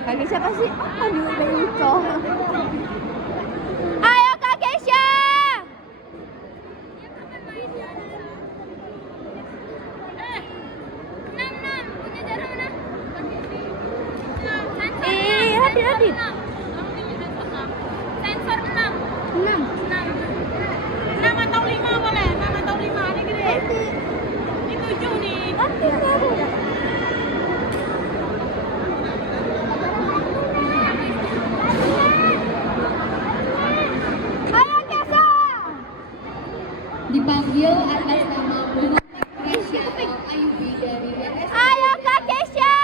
Kakek siapa sih? Aduh, udah lucu. Ayo Kak Kesha. Hati-hati. Sensor 6. 6. 6 atau 5 boleh? 6 atau 5 ini gede. Ini 7 nih. Ayo Kesha. Dipanggil atas nama Muhammad Resya Ayubi dari RS. Ayo Kak Kesha.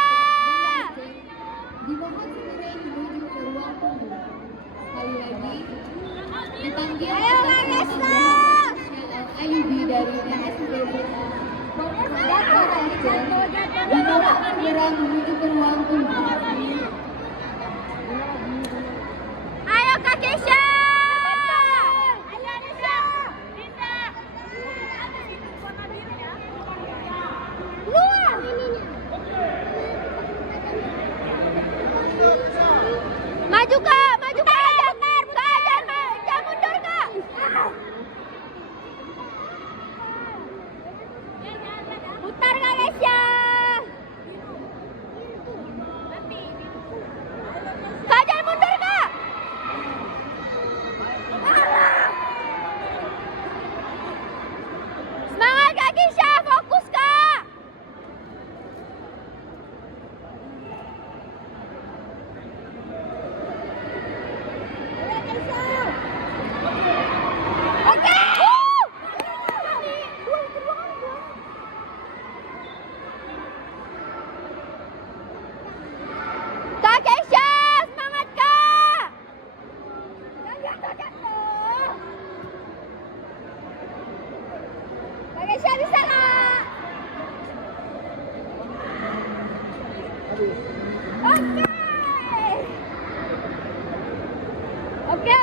Dimohon segera menuju ke ruang tunggu. Sekali lagi, dipanggil Ayo, atas Kak nama Kesha. Muhammad Resya Ayubi dari RSUD. Dimohon segera menuju ke ruang tunggu. Ayo Kak Kesha. Ayo Dinda. Dinda. Luar. Maju Kak, maju Kak. Jangan mundur Kak. Putar Kak Kesha. Kak jangan mundur Kak. Semangat Kak Kesha, fokus Kak. Oke. Kak Kesha, semangat Kak. Kak Kesha bisa Kak. Oke. Oke.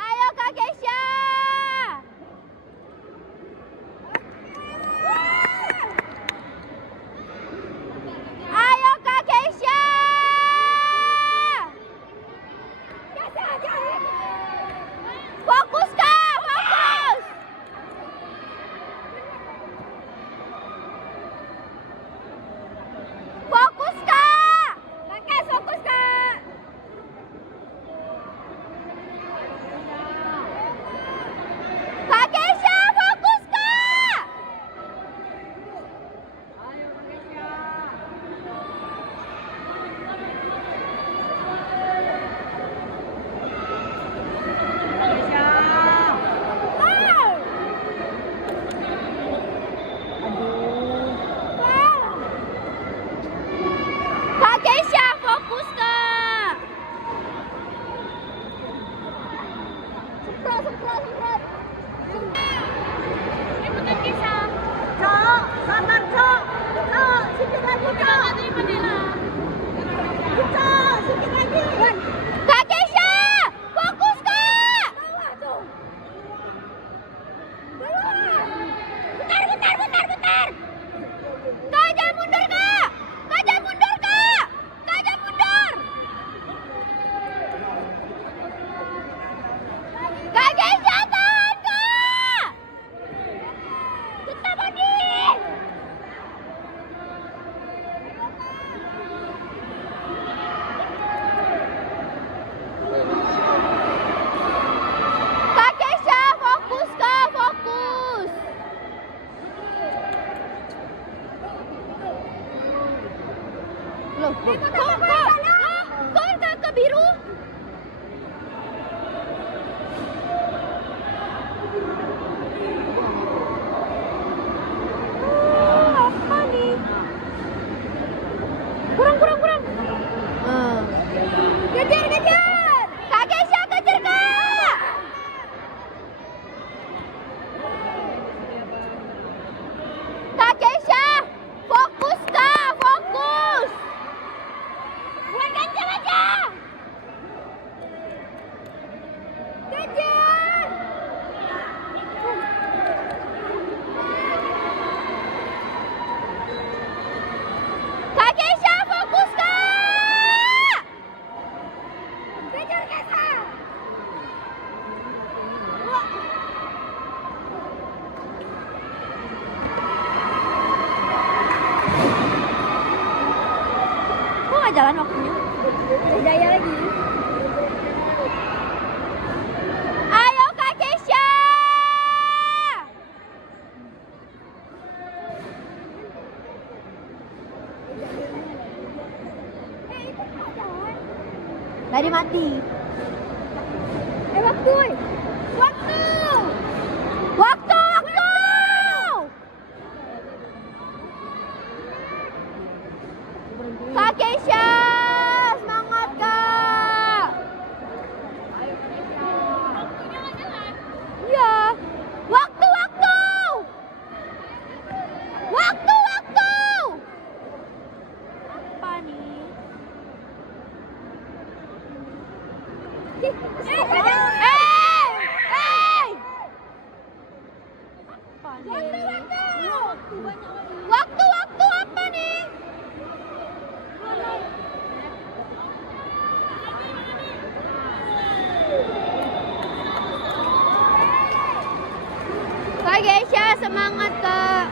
Ayo Kak Kesha. Ayo Kak Kesha. Fokus Kak, fokus. Fokus Kak. Kakak fokus Kak. Kak Kesha fokus Kak. Kak Kesha fokus Kak. Semprot. Ikutan Kisha. Cok, sabar Cok. Cok, sedikit lagi Cok. Cok, sedikit lagi. Kak Kesha fokus Kak. Bentar. Kak jangan mundur Kak. Kak jangan mundur Kak. Kak jangan mundur. Kak Kesha tahan Kak. Kita lagi. Kak Kesha fokus Kak, fokus. Loh, kok kakak biru? Apa nih? Kurang. Kejar. Kak Kesha kejar Kak. Kak Kesha, fokus Kak, fokus. Buat kencang aja. nggak jalan waktunya. Hidayah lagi. Ayo Kak Keisha. Tadi mati. Waktu. Waktu. Waktu. Waktu. Kak Keisha, semangat Kak. Iya. Waktu, waktu. Waktu, waktu. Apa nih? Waktu, waktu apa nih? Kak Keisha, semangat Kak.